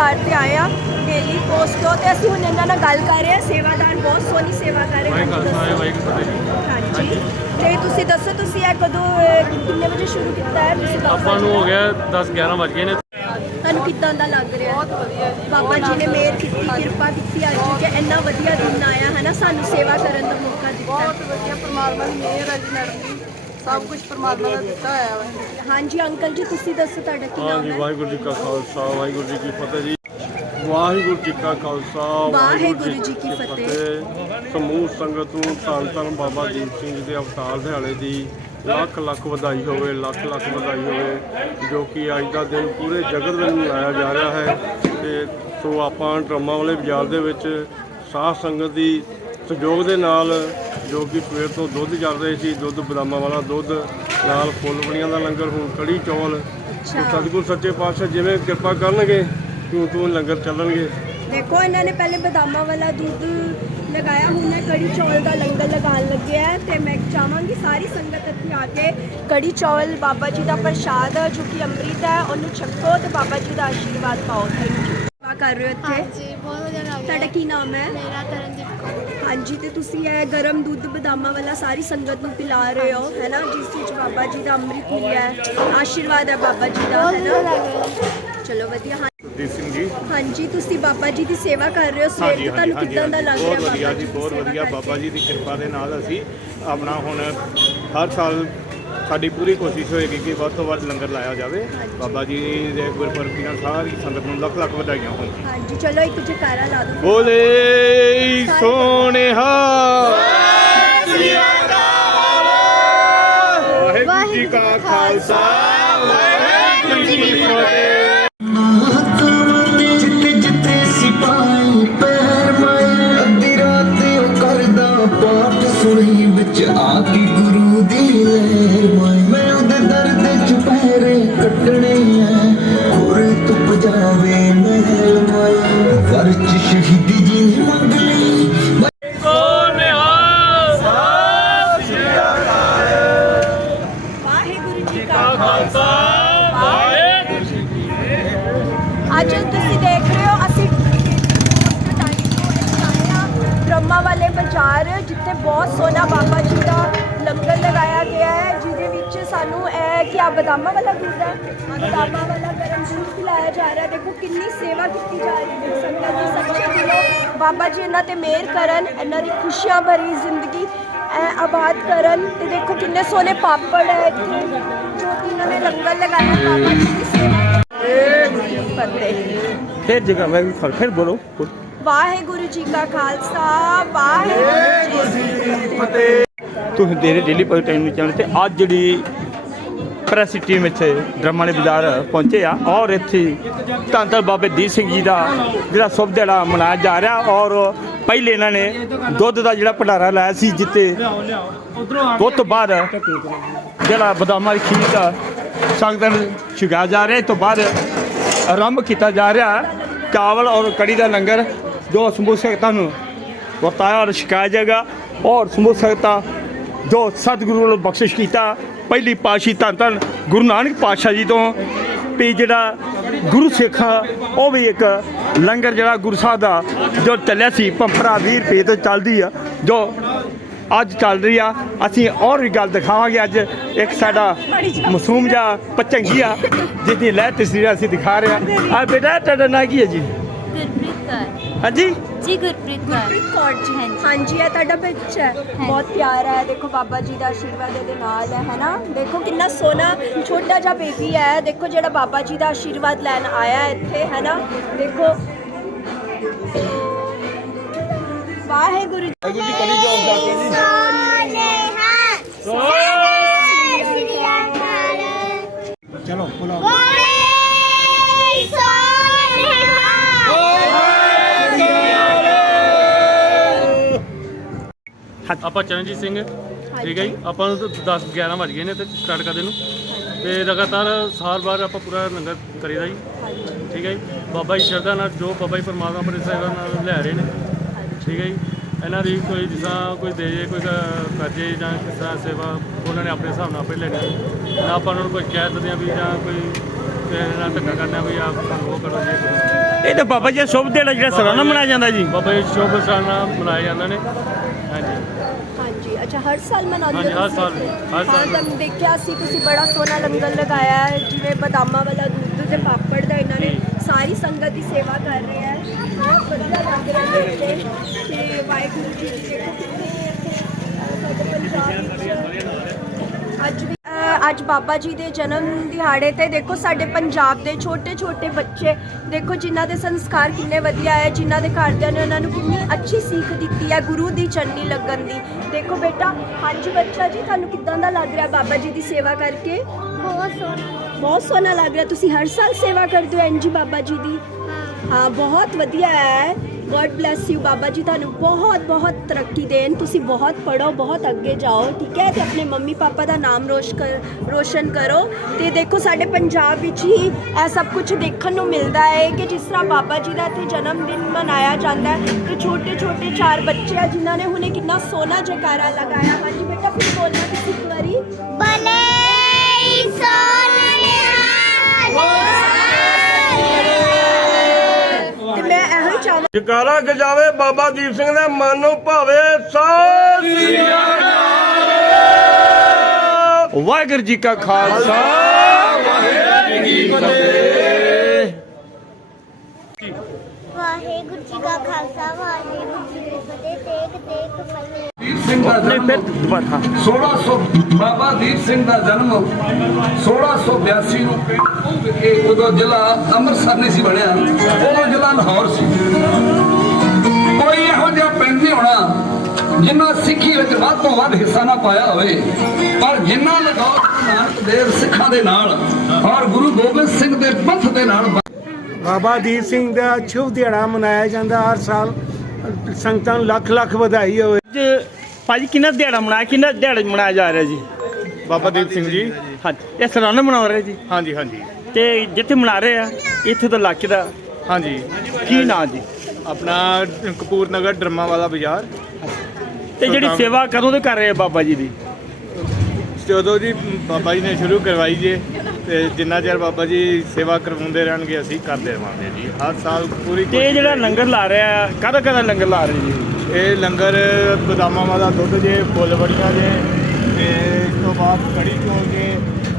ਬਾਜ਼ਾਰ ਤੇ ਆਏ ਆ ਡੇਲੀ ਪੋਸਟ ਤੋਂ ਤੇ ਅਸੀਂ ਹੁਣ ਇਹਨਾਂ ਨਾਲ ਗੱਲ ਕਰ ਰਹੇ ਆ ਸੇਵਾਦਾਰ ਬਹੁਤ ਸੋਹਣੀ ਸੇਵਾ ਕਰ ਰਹੇ ਵਾਹਿਗੁਰੂ ਹਾਂਜੀ ਜੀ ਤੇ ਤੁਸੀਂ ਦੱਸੋ ਤੁਸੀਂ ਇਹ ਕਦੋਂ ਅਹ, ਕਿੰਨੇ ਵਜੇ ਸ਼ੁਰੂ ਕੀਤਾ ਹੈ? ਤੁਸੀਂ ਦੱਸ ਆਪਾਂ ਨੂੰ ਹੋ ਗਿਆ 10 11 ਵਜ ਗਏ ਨੇ। ਤੁਹਾਨੂੰ ਕਿੱਦਾਂ ਦਾ ਲੱਗ ਰਿਹਾ ਬਹੁਤ ਵਧੀਆ ਜੀ ਬਾਬਾ ਜੀ ਨੇ ਮਿਹਰ ਕੀਤੀ ਕਿਰਪਾ ਕੀਤੀ ਅੱਜ ਕਿ ਇੰਨਾ ਵਧੀਆ ਦਿਨ ਆਇਆ ਹੈ ਨਾ ਸਾਨੂੰ ਸੇਵਾ ਕਰਨ ਦਾ ਮੌਕਾ ਦਿੱਤਾ। ਬਹੁਤ ਵਧੀਆ ਪਰਮਾਤਮਾ ਦੀ ਮਿਹਰ ਹੈ ਜੀ ਮੈਡਮ ਦੀ ਸਭ ਕੁਝ ਪਰਮਾਤਮਾ ਦਾ ਦਿੱਤਾ ਹੋਇਆ ਵਾ। ਹਾਂਜੀ ਅੰਕਲ ਜੀ ਤੁਸੀਂ ਦੱਸੋ ਤੁਹਾਡਾ ਕੀ ਨਾਮ ਹਾਂਜੀ ਹੈ? ਵਾਹਿਗੁਰੂ ਜੀ ਕਾ ਖਾਲਸਾ ਵਾਹਿਗੁਰੂ ਜੀ ਕੀ ਫਤਿਹ ਜੀ। ਵਾਹਿਗੁਰੂ ਜੀ ਕਾ ਖਾਲਸਾ ਵਾਹਿਗੁਰੂ ਜੀ ਕੀ ਫਤਿਹ। ਸਮੂਹ ਸੰਗਤ ਨੂੰ ਧੰਨ ਧੰਨ ਬਾਬਾ ਦੀਪ ਸਿੰਘ ਜੀ ਦੇ ਅਵਤਾਰ ਦਿਹਾੜੇ ਦੀ ਲੱਖ ਲੱਖ ਵਧਾਈ ਹੋਵੇ ਲੱਖ ਲੱਖ ਵਧਾਈ ਹੋਵੇ ਜੋ ਕਿ ਅੱਜ ਦਾ ਦਿਨ ਪੂਰੇ ਜਗਤ ਵਿੱਚ ਮਨਾਇਆ ਜਾ ਰਿਹਾ ਹੈ। ਤੇ ਸੋ ਆਪਾਂ ਡਰਮਾ ਵਾਲੇ ਬਾਜ਼ਾਰ ਦੇ ਵਿੱਚ ਸਾਧ ਸੰਗਤ ਦੀ ਸਹਿਯੋਗ ਦੇ ਨਾਲ ਜੋ ਕਿ ਸਵੇਰ ਤੋਂ ਦੁੱਧ ਚੱਲ ਰਹੇ ਸੀ ਦੁੱਧ ਬਦਾਮਾਂ ਵਾਲਾ ਦੁੱਧ ਨਾਲ ਫੁੱਲ ਬੜੀਆਂ ਦਾ ਲੰਗਰ ਹੁਣ ਕੜੀ ਚੌਲ। ਸਤਿਗੁਰ ਸੱਚੇ ਪਾਤਸ਼ਾਹ ਜਿਵੇਂ ਕਿਰਪਾ ਕਰਨਗੇ ਤੂੰ ਤੂੰ ਲੰਗਰ ਚੱਲਣਗੇ। ਦੇਖੋ ਇਹਨਾਂ ਨੇ ਪਹਿਲੇ ਬਦਾਮਾਂ ਵਾਲਾ ਦੁੱਧ ਲਗਾਇਆ ਹੁਣ ਇਹ ਕੜੀ ਚੌਲ ਦਾ ਲੰਗਰ ਲਗਾਉਣ ਲੱਗੇ ਹੈ ਤੇ ਮੈਂ ਚਾਹਾਂਗੀ ਸਾਰੀ ਸੰਗਤ ਇੱਥੇ ਆ ਕੇ ਕੜੀ ਚੌਲ ਬਾਬਾ ਜੀ ਦਾ ਪ੍ਰਸ਼ਾਦ ਜੋ ਕਿ ਅੰਮ੍ਰਿਤ ਹੈ ਉਹਨੂੰ ਛਕੋ ਤੇ ਬਾਬਾ ਜੀ ਦਾ ਆਸ਼ੀਰਵਾਦ ਪਾਓ। ਕਰ ਰਹੇ ਹੋ ਇੱਥੇ? ਹਾਂਜੀ ਬਹੁਤ ਵਧੀਆ ਲੱਗ ਤੁਹਾਡਾ ਕੀ ਨਾਮ ਹੈ? ਮੇਰਾ ਤਰਨਦੀਪ ਕੌਰ। ਹਾਂਜੀ ਤੇ ਤੁਸੀਂ ਇਹ ਗਰਮ ਦੁੱਧ ਬਦਾਮਾਂ ਵਾਲਾ ਸਾਰੀ ਸੰਗਤ ਨੂੰ ਪਿਲਾ ਰਹੇ ਹੋ ਹੈ ਨਾ? ਜਿਸ ਵਿੱਚ ਬਾਬਾ ਜੀ ਦਾ ਅੰਮ੍ਰਿਤ ਮਿਲਿਆ ਹੈ ਆਸ਼ੀਰਵਾਦ ਹੈ ਬਾਬਾ ਜੀ ਦਾ ਬਹੁਤ ਹੈ ਵਧੀਆ ਨਾ? ਲੱਗ ਰਿਹਾ। ਚਲੋ ਵਧੀਆ ਹਾਂ- ਦੀਪ ਸਿੰਘ ਜੀ। ਹਾਂਜੀ ਤੁਸੀਂ ਬਾਬਾ ਜੀ ਦੀ ਸੇਵਾ ਕਰ ਰਹੇ ਹੋ ਸਵੇਰ ਤੋਂ ਤੁਹਾਨੂੰ ਕਿੱਦਾਂ ਦਾ ਲੱਗ ਰਿਹਾ ਬਹੁਤ ਵਧੀਆ ਬਾਬਾ ਜੀ ਦੀ ਬਹੁਤ ਸੇਵਾ ਵਧੀਆ। ਕਰਕੇ? ਬਾਬਾ ਜੀ ਦੀ ਕਿਰਪਾ ਦੇ ਨਾਲ ਅਸੀਂ ਆਪਣਾ ਹੁਣ ਹਰ ਸਾਲ ਸਾਡੀ ਪੂਰੀ ਕੋਸ਼ਿਸ਼ ਹੋਏਗੀ ਕਿ ਵੱਧ ਤੋਂ ਵੱਧ ਲੰਗਰ ਲਾਇਆ ਜਾਵੇ। ਬਾਬਾ ਜੀ ਦੇ ਗੁਰਪੁਰਬ ਦੀਆਂ ਸਾਰੀ ਸੰਗਤ ਨੂੰ ਲੱਖ ਲੱਖ ਵਧਾਈਆਂ ਹੋਣ। ਹਾਂਜੀ ਚਲੋ ਇੱਕ ਜਕਾਰਾ ਲਾ ਦਿਓ। ਬੋਲੇ ਸੋਨੇਹਾ ਵਾਹਿਗੁਰੂ ਜੀ ਕਾ ਖਾਲਸਾ ਵਾਹਿਗੁਰੂ ਜੀ ਕੀ ਫਤਿਹ। ਬਦਾਮਾਂ ਵਾਲਾ ਹੈ ਬਦਾਮਾਂ ਵਾਲਾ ਗਰਮ ਦੁੱਧ ਪਿਲਾਇਆ ਜਾ ਰਿਹਾ। ਦੇਖੋ ਕਿੰਨੀ ਸੇਵਾ ਕੀਤੀ ਜਾ ਰਹੀ ਹੈ। ਸੰਗਤ ਦੀ ਸੱਚੇ ਦਿਲੋਂ ਬਾਬਾ ਜੀ ਇਹਨਾਂ ਤੇ ਮਿਹਰ ਕਰਨ ਇਹਨਾਂ ਦੀ ਖੁਸ਼ੀਆਂ ਭਰੀ ਜ਼ਿੰਦਗੀ ਐ ਆਬਾਦ ਕਰਨ। ਤੇ ਦੇਖੋ ਕਿੰਨੇ ਸੋਹਣੇ ਪਾਪੜ ਹੈ ਇੱਥੇ ਜੋ ਕਿ ਇਹਨਾਂ ਨੇ ਲੰਗਰ ਲਗਾਇਆ ਬਾਬਾ ਜੀ ਦੀ ਸੇਵਾ ਫਤਿਹ ਫਿਰ ਜਗ੍ਹਾ ਮੈਂ ਫਿਰ ਬੋਲੋ ਵਾਹਿਗੁਰੂ ਜੀ ਕਾ ਖਾਲਸਾ ਵਾਹਿਗੁਰੂ ਜੀ ਕੀ ਫਤਿਹ। ਤੁਸੀਂ ਦੇਰੇ ਡੇਲੀ ਪਰ ਟਾਈਮ ਚੈਨਲ ਤੇ ਅੱਜ ਜਿਹੜੀ ਪ੍ਰੈਸ ਟੀਮ ਇੱਥੇ ਡਰਮ ਵਾਲੇ ਬਾਜ਼ਾਰ ਪਹੁੰਚੇ ਆ ਔਰ ਇੱਥੇ ਧੰਨ ਧੰਨ ਬਾਬੇ ਦੀਪ ਸਿੰਘ ਜੀ ਦਾ ਜਿਹੜਾ ਸ਼ੁਭ ਦਿਹਾੜਾ ਮਨਾਇਆ ਜਾ ਰਿਹਾ ਔਰ ਪਹਿਲੇ ਇਹਨਾਂ ਨੇ ਦੁੱਧ ਦਾ ਜਿਹੜਾ ਭੰਡਾਰਾ ਲਾਇਆ ਸੀ ਜਿੱਤੇ ਉਹ ਤੋਂ ਬਾਅਦ ਜਿਹੜਾ ਬਦਾਮਾਂ ਦੀ ਖੀਰ ਦਾ ਸੰਗਤਾਂ ਨੂੰ ਛਕਾਇਆ ਜਾ ਰਿਹਾ, ਇਸ ਤੋਂ ਬਾਅਦ ਆਰੰਭ ਕੀਤਾ ਜਾ ਰਿਹਾ। ਚਾਵਲ ਔਰ ਕੜੀ ਦਾ ਲੰਗਰ ਜੋ ਸਮੂਹ ਸੰਗਤਾਂ ਨੂੰ ਵਰਤਾਇਆ ਔਰ ਛਕਾਇਆ ਜਾਏਗਾ ਔਰ ਸਮੂਹ ਸੰਗਤਾਂ ਜੋ ਸਤਿਗੁਰੂ ਵੱਲੋਂ ਬਖਸ਼ਿਸ਼ ਕੀਤਾ ਪਹਿਲੀ ਪਾਸ਼ੀ ਧੰਨ ਧੰਨ ਗੁਰੂ ਨਾਨਕ ਪਾਤਸ਼ਾਹ ਜੀ ਤੋਂ ਵੀ ਜਿਹੜਾ ਗੁਰੂ ਸਿੱਖ ਉਹ ਵੀ ਇੱਕ ਲੰਗਰ ਜਿਹੜਾ ਗੁਰੂ ਸਾਹਿਬ ਦਾ ਜੋ ਚੱਲਿਆ ਸੀ ਪੰਪਰਾ 20 ਰੁਪਏ ਤੋਂ ਚੱਲਦੀ ਆ ਜੋ ਅੱਜ ਚੱਲ ਰਹੀ ਆ। ਅਸੀਂ ਔਰ ਵੀ ਗੱਲ ਦਿਖਾਵਾਂਗੇ ਅੱਜ। ਇੱਕ ਸਾਡਾ ਮਾਸੂਮ ਜਿਹਾ ਪਚੰਗੀ ਆ ਜਿਹਦੀ ਲੈ ਤਸਵੀਰਾਂ ਅਸੀਂ ਦਿਖਾ ਰਹੇ ਆ। ਆ ਬੇਟਾ ਤੁਹਾਡਾ ਨਾਂ ਕੀ ਹੈ ਜੀ? ਹਾਂਜੀ? ਜੀ ਗੁਰਪ੍ਰੀਤ ਕੌਰ। ਗੁਰਪ੍ਰੀਤ ਕੌਰ ਜੀ। ਹਾਂਜੀ। ਇਹ ਤੁਹਾਡਾ ਬੱਚਾ ਹੈ। ਬਹੁਤ ਪਿਆਰਾ ਹੈ। ਦੇਖੋ ਬਾਬਾ ਜੀ ਦਾ ਆਸ਼ੀਰਵਾਦ ਇਹਦੇ ਨਾਲ ਹੈ ਹੈਨਾ? ਦੇਖੋ ਕਿੰਨਾ ਸੋਹਣਾ ਛੋਟਾ ਜਿਹਾ ਬੇਬੀ ਹੈ। ਦੇਖੋ ਜਿਹੜਾ ਬਾਬਾ ਜੀ ਦਾ ਆਸ਼ੀਰਵਾਦ ਲੈਣ ਆਇਆ ਹੈ ਇੱਥੇ ਹੈਨਾ? ਦੇਖੋ। ਵਾਹਿਗੁਰੂ ਜੀ ਵਾਹਿਗੁਰੂ ਜੀ ਕਰੀ ਜਾਓ ਜਾ ਕੇ ਜੀ। ਚਲੋ ਬੁਲਾਓ। ਆਪਾਂ ਚਰਨਜੀਤ ਸਿੰਘ ਠੀਕ ਹੈ ਜੀ? ਆਪਾਂ ਨੂੰ 10 11 ਵਜ ਗਏ ਨੇ ਤੇ ਸਟਾਰਟ ਕਰਦੇ ਨੂੰ। ਤੇ ਲਗਾਤਾਰ ਸਾਲ ਬਾਅਦ ਆਪਾਂ ਪੂਰਾ ਲੰਗਰ ਕਰੀਦਾ ਜੀ। ਠੀਕ ਹੈ ਜੀ? ਬਾਬਾ ਜੀ ਸ਼ਰਧਾ ਨਾਲ ਜੋ ਬਾਬਾ ਜੀ ਪਰਮਾਤਮਾ ਆਪਣੀ ਸੇਵਾ ਨਾਲ ਲੈ ਰਹੇ ਨੇ। ਠੀਕ ਹੈ ਜੀ? ਇਹਨਾਂ ਦੀ ਕੋਈ ਜਿਸ ਕੋਈ ਦੇ ਜੇ ਕੋਈ ਕਰਜੇ ਜਾਂ ਕਿਸ ਤਰ੍ਹਾਂ ਸੇਵਾ ਉਹਨਾਂ ਨੇ ਆਪਣੇ ਹਿਸਾਬ ਨਾਲ ਆਪੇ ਲੈਣੀ ਨਾ ਆਪਾਂ ਉਹਨਾਂ ਨੂੰ ਕੋਈ ਕਹਿ ਸਕਦੇ ਹਾਂ ਵੀ ਜਾਂ ਕੋਈ ਨਾਲ ਧੱਕਾ ਕਰਨਾ ਵੀ ਆਪ ਸਾਨੂੰ ਉਹ ਕਰੋ ਜੇ। ਇਹ ਤਾਂ ਬਾਬਾ ਜੀ ਦਾ ਸ਼ੁਭ ਦਿਹਾੜਾ ਜਿਹੜਾ ਸਾਲਾਨਾ ਮਨਾਇਆ ਜਾਂਦਾ ਜੀ। ਬਾਬਾ ਜੀ ਸ਼ੁਭ ਸਾਨਾ ਮਨਾਏ ਜਾਂਦੇ ਨੇ। ਅੱਛਾ ਹਰ ਸਾਲ ਮਨਾਉਂਦੇ ਹਾਂਜੀ, ਹਰ ਸਾਲ? ਹਰ ਸਾਲ। ਹਾਂ ਤਾਂ ਦੇਖਿਆ ਸੀ ਤੁਸੀਂ ਬੜਾ ਸੋਹਣਾ ਲੰਗਰ ਲਗਾਇਆ ਹੈ ਜਿਵੇਂ ਬਦਾਮਾਂ ਵਾਲਾ ਦੁੱਧ ਤੇ ਪਾਪੜ ਦਾ ਇਹਨਾਂ ਨੇ ਸਾਰੀ ਸੰਗਤ ਦੀ ਸੇਵਾ ਕਰ ਰਹੇ ਹੈ ਬਹੁਤ ਵਧੀਆ ਲੱਗ ਰਿਹਾ ਦੇਖ ਕੇ ਤੇ ਵਾਹਿਗੁਰੂ ਜੀ ਦੀ ਦੇਖੋ ਕਿੰਨੇ ਇੱਥੇ ਅਹ, ਸਾਡੇ ਪੰਜਾਬ ਵਿੱਚ ਅੱਜ ਵੀ ਅੱਜ ਬਾਬਾ ਜੀ ਦੇ ਜਨਮ ਦਿਹਾੜੇ ਤੇ ਦੇਖੋ ਸਾਡੇ ਪੰਜਾਬ ਦੇ ਛੋਟੇ ਛੋਟੇ ਬੱਚੇ ਦੇਖੋ ਜਿਨ੍ਹਾਂ ਦੇ ਸੰਸਕਾਰ ਕਿੰਨੇ ਵਧੀਆ ਹੈ ਜਿਨ੍ਹਾਂ ਦੇ ਘਰਦਿਆਂ ਨੇ ਉਹਨਾਂ ਨੂੰ ਕਿੰਨੀ ਅੱਛੀ ਸੀਖ ਦਿੱਤੀ ਹੈ ਗੁਰੂ ਦੀ ਚੰਡੀ ਲੱਗਣ ਦੀ। ਦੇਖੋ ਬੇਟਾ ਹਾਂਜੀ ਬੱਚਾ ਜੀ ਤੁਹਾਨੂੰ ਕਿਦਾਂ ਦਾ ਲੱਗ ਰਿਹਾ ਬਾਬਾ ਜੀ ਦੀ ਸੇਵਾ ਕਰਕੇ? ਬਹੁਤ ਸੋਹਣਾ। ਬਹੁਤ ਸੋਹਣਾ ਲੱਗ ਰਿਹਾ। ਤੁਸੀਂ ਹਰ ਸਾਲ ਸੇਵਾ ਕਰਦੇ ਹੋ ਐਨਜੀ ਬਾਬਾ ਜੀ ਦੀ? ਹਾਂ ਬਹੁਤ ਵਧੀਆ ਹੈ। God bless you Baba ji ਤੁਹਾਨੂੰ ਬਹੁਤ ਬਹੁਤ ਤਰੱਕੀ ਦੇਣ। ਤੁਸੀਂ ਬਹੁਤ ਪੜੋ ਬਹੁਤ ਅੱਗੇ ਜਾਓ ਠੀਕ ਹੈ? ਤੇ ਆਪਣੇ ਮੰਮੀ ਪਾਪਾ ਦਾ ਨਾਮ ਰੋਸ਼ ਕਰ ਰੋਸ਼ਨ ਕਰੋ। ਤੇ ਦੇਖੋ ਸਾਡੇ ਪੰਜਾਬ ਵਿੱਚ ਹੀ ਇਹ ਸਭ ਕੁਝ ਦੇਖਣ ਨੂੰ ਮਿਲਦਾ ਹੈ ਕਿ ਜਿਸ ਤਰ੍ਹਾਂ ਬਾਬਾ ਜੀ ਦਾ ਇੱਥੇ ਜਨਮ ਦਿਨ ਮਨਾਇਆ ਜਾਂਦਾ ਹੈ ਤੇ ਛੋਟੇ ਛੋਟੇ ਚਾਰ ਬੱਚੇ ਆ ਜਿਨ੍ਹਾਂ ਨੇ ਹੁਣੇ ਕਿੰਨਾ ਸੋਹਣਾ ਜੈਕਾਰਾ ਲਗਾਇਆ। ਹਾਂਜੀ ਬੇਟਾ ਫਿਰ ਬੋਲਣਾ ਤੁਸੀਂ ਇੱਕ ਵਾਰੀ। ਬਲੇ। ਤੇ ਜਕਾਰਾ ਗਜਾਵੇ ਬਾਬਾ ਦੀਪ ਸਿੰਘ ਦੇ ਮਨ ਭਾਵੇ ਸਤਿ ਵਾਹਿਗੁਰੂ ਜੀ ਕਾ ਖਾਲਸਾ ਵਾਹਿਗੁਰੂ ਜੀ ਕੀ ਫਤਿਹ ਵਾਹਿਗੁਰੂ ਜੀ ਕਾ ਖਾਲਸਾ, ਵਾਹਿਗੁਰੂ ਜੀ ਕੀ ਫਤਿਹ। ਤੇਗ ਤੇਗ ਫਤਿਹ। ਸਿੰਘ ਦਾ ਨਹੀਂ ਜਨਮ ਫਿਰ ਦੁਬਾਰਾ ਹਾਂ। 1600 ਬਾਬਾ ਦੀਪ ਸਿੰਘ ਦਾ ਜਨਮ 1682 ਨੂੰ ਪਿੰਡ ਵਿਖੇ ਉਦੋਂ ਜ਼ਿਲ੍ਹਾ ਅੰਮ੍ਰਿਤਸਰ ਨਹੀਂ ਸੀ ਬਣਿਆ ਉਦੋਂ ਜ਼ਿਲ੍ਹਾ ਲਾਹੌਰ ਸੀ। ਕੋਈ ਇਹੋ ਜਿਹਾ ਪਿੰਡ ਨਹੀਂ ਹੋਣਾ ਜਿੰਨਾ ਸਿੱਖੀ ਵਿੱਚ ਵੱਧ ਤੋਂ ਵੱਧ ਹਿੱਸਾ ਨਾ ਪਾਇਆ ਹੋਵੇ। ਪਰ ਜਿੰਨਾ ਲਗਾਓ ਗੁਰੂ ਨਾਨਕ ਦੇਵ ਸਿੱਖਾਂ ਦੇ ਨਾਲ ਔਰ ਗੁਰੂ ਗੋਬਿੰਦ ਸਿੰਘ ਦੇ ਪੰਥ ਦੇ ਨਾਲ ਬਾਬਾ ਦੀਪ ਸਿੰਘ ਦਾ ਸ਼ੁਭ ਦਿਹਾੜਾ ਮਨਾਇਆ ਜਾਂਦਾ ਹਰ ਸਾਲ। ਸੰਗਤਾਂ ਨੂੰ ਲੱਖ ਲੱਖ ਵਧਾਈ ਹੋਵੇ। ਅੱਜ ਭਾਜੀ ਕਿੰਨਾ ਦਿਹਾੜਾ ਮਨਾਇਆ ਕਿੰਨਾ ਦਿਹਾੜਾ ਮਨਾਇਆ ਜਾ ਰਿਹਾ ਜੀ? ਬਾਬਾ ਦੀਪ ਸਿੰਘ ਜੀ। ਹਾਂਜੀ ਇਹ ਸਾਲਾਨਾ ਮਨਾ ਰਹੇ ਜੀ? ਹਾਂਜੀ ਹਾਂਜੀ। ਤੇ ਜਿੱਥੇ ਮਨਾ ਰਹੇ ਆ ਇੱਥੇ ਦਾ ਇਲਾਕੇ ਦਾ ਹਾਂਜੀ। ਕੀ ਨਾਂ ਜੀ? ਆਪਣਾ ਕਪੂਰ ਨਗਰ ਡਰਮਾ ਵਾਲਾ ਬਾਜ਼ਾਰ। ਤੇ ਜਿਹੜੀ ਸੇਵਾ ਕਦੋਂ ਤੋਂ ਕਰ ਰਹੇ ਆ ਬਾਬਾ ਜੀ ਦੀ? ਜਦੋਂ ਜੀ ਬਾਬਾ ਜੀ ਨੇ ਸ਼ੁਰੂ ਕਰਵਾਈ ਜੇ ਤੇ ਜਿੰਨਾ ਚਿਰ ਬਾਬਾ ਜੀ ਸੇਵਾ ਕਰਵਾਉਂਦੇ ਰਹਿਣਗੇ ਅਸੀਂ ਕਰਦੇ ਰਵਾਂਗੇ ਜੀ। ਹਰ ਸਾਲ ਪੂਰੀ ਤੇ ਜਿਹੜਾ ਲੰਗਰ ਲਾ ਰਿਹਾ ਕਾਹਦਾ ਕਾਹਦਾ ਲੰਗਰ ਲਾ ਰਹੇ ਜੀ? ਇਹ ਲੰਗਰ ਬਦਾਮਾਂ ਵਾਲਾ ਦੁੱਧ ਜੇ ਫੁੱਲ ਬੜੀਆਂ ਜੇ ਤੇ ਇਸ ਤੋਂ ਬਾਅਦ ਕੜੀ ਚੌਲ ਜੇ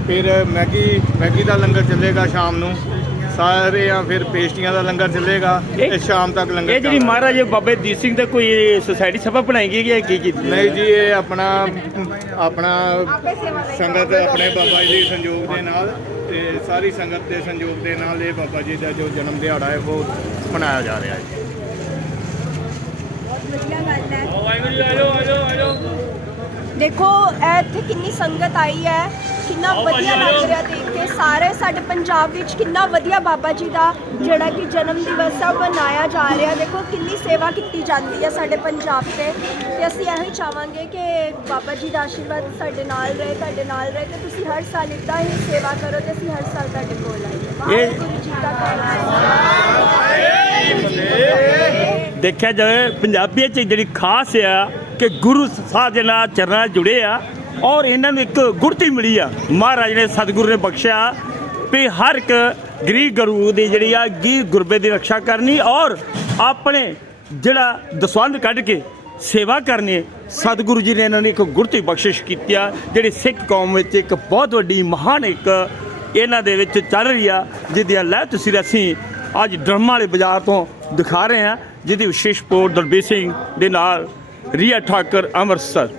ਫਿਰ ਮੈਗੀ ਮੈਗੀ ਦਾ ਲੰਗਰ ਚੱਲੇਗਾ ਸ਼ਾਮ ਨੂੰ। ਸਾਰੇ ਆ ਫਿਰ ਪੇਸਟੀਆਂ ਦਾ ਲੰਗਰ ਚੱਲੇਗਾ ਇਹ- ਸ਼ਾਮ ਤੱਕ ਲੰਗਰ ਇਹ ਜਿਹੜੀ। ਮਹਾਰਾਜ ਬਾਬੇ ਦੀਪ ਸਿੰਘ ਦਾ ਕੋਈ ਸੁਸਾਇਟੀ ਸਭਾ ਬਣਾਈ ਗਈ ਹੈ ਕੀ ਕੀਤੀ ਨਹੀਂ ਜੀ ਇਹ ਆਪਣਾ ਆਪਣਾ ਸੰਗਤ ਆਪਣੇ ਬਾਬਾ ਜੀ ਦੇ ਸੰਯੋਗ ਦੇ ਨਾਲ ਤੇ ਸਾਰੀ ਸੰਗਤ ਦੇ ਸੰਯੋਗ ਦੇ ਨਾਲ ਇਹ ਬਾਬਾ ਜੀ ਦਾ ਜੋ ਜਨਮ ਦਿਹਾੜਾ ਹੈ ਉਹ ਮਨਾਇਆ ਜਾ ਰਿਹਾ ਹੈ। ਵਧੀਆ ਗੱਲ ਹੈ। ਦੇਖੋ ਇਹ ਇੱਥੇ ਕਿੰਨੀ ਸੰਗਤ ਆਈ ਹੈ ਕਿੰਨਾ ਵਧੀਆ ਲੱਗ ਰਿਹਾ ਦੇਖ ਕੇ। ਸਾਰੇ ਸਾਡੇ ਪੰਜਾਬ ਵਿੱਚ ਕਿੰਨਾ ਵਧੀਆ ਬਾਬਾ ਜੀ ਦਾ ਜਿਹੜਾ ਕਿ ਜਨਮ ਦਿਵਸ ਆ ਮਨਾਇਆ ਜਾ ਰਿਹਾ ਦੇਖੋ ਕਿੰਨੀ ਸੇਵਾ ਕੀਤੀ ਜਾਂਦੀ ਹੈ ਸਾਡੇ ਪੰਜਾਬ ਤੇ। ਤੇ ਅਸੀਂ ਇਹੋ ਹੀ ਚਾਹਾਂਗੇ ਕਿ ਬਾਬਾ ਜੀ ਦਾ ਆਸ਼ੀਰਵਾਦ ਸਾਡੇ ਨਾਲ ਰਹੇ ਤੁਹਾਡੇ ਨਾਲ ਰਹੇ। ਤੇ ਤੁਸੀਂ ਹਰ ਸਾਲ ਇਦਾਂ ਹੀ ਸੇਵਾ ਕਰੋ ਤੇ ਅਸੀਂ ਹਰ ਸਾਲ ਤੁਹਾਡੇ ਕੋਲ ਆਈਏ। ਵਾਹਿਗੁਰੂ ਜੀ ਦਾ ਖਾਲਸਾ। ਦੇਖਿਆ ਜਾਵੇ, ਪੰਜਾਬੀਆਂ ਚ ਜਿਹੜੀ ਖਾਸ ਆ ਕਿ ਗੁਰੂ ਸਾਹਿਬ ਦੇ ਨਾਲ ਚਰਨਾਂ ਨਾਲ ਜੁੜੇ ਆ ਔਰ ਇਹਨਾਂ ਨੂੰ ਇੱਕ ਗੁਰਤੀ ਮਿਲੀ ਆ। ਮਹਾਰਾਜ ਨੇ ਸਤਿਗੁਰੂ ਨੇ ਬਖਸ਼ਿਆ ਵੀ ਹਰ ਇੱਕ ਗਰੀਬ ਗੁਰੂ ਦੀ ਜਿਹੜੀ ਆ ਗੀ ਗੁਰਬੇ ਦੀ ਰੱਖਿਆ ਕਰਨੀ ਔਰ ਆਪਣੇ ਜਿਹੜਾ ਦਸਵੰਧ ਕੱਢ ਕੇ ਸੇਵਾ ਕਰਨੀ, ਸਤਿਗੁਰੂ ਜੀ ਨੇ ਇਹਨਾਂ ਨੂੰ ਇੱਕ ਗੁਰਤੀ ਬਖਸ਼ਿਸ਼ ਕੀਤੀ ਆ। ਜਿਹੜੀ ਸਿੱਖ ਕੌਮ ਵਿੱਚ ਇੱਕ ਬਹੁਤ ਵੱਡੀ ਮਹਾਨ ਇੱਕ ਇਹਨਾਂ ਦੇ ਵਿੱਚ ਚੱਲ ਰਹੀ ਆ, ਜਿਹਦੀਆਂ ਲੈ ਤੁਸੀਂ ਅਸੀਂ ਅੱਜ ਡਰਮਾ ਵਾਲੇ ਬਾਜ਼ਾਰ ਤੋਂ ਦਿਖਾ ਰਹੇ ਹਾਂ, ਜਿਹਦੀ ਵਿਸ਼ੇਸ਼ ਰਿਪੋਰਟ ਦਲਬੀਰ ਸਿੰਘ ਦੇ ਨਾਲ, ਰੀਆ ਠਾਕਰ ਅੰਮ੍ਰਿਤਸਰ।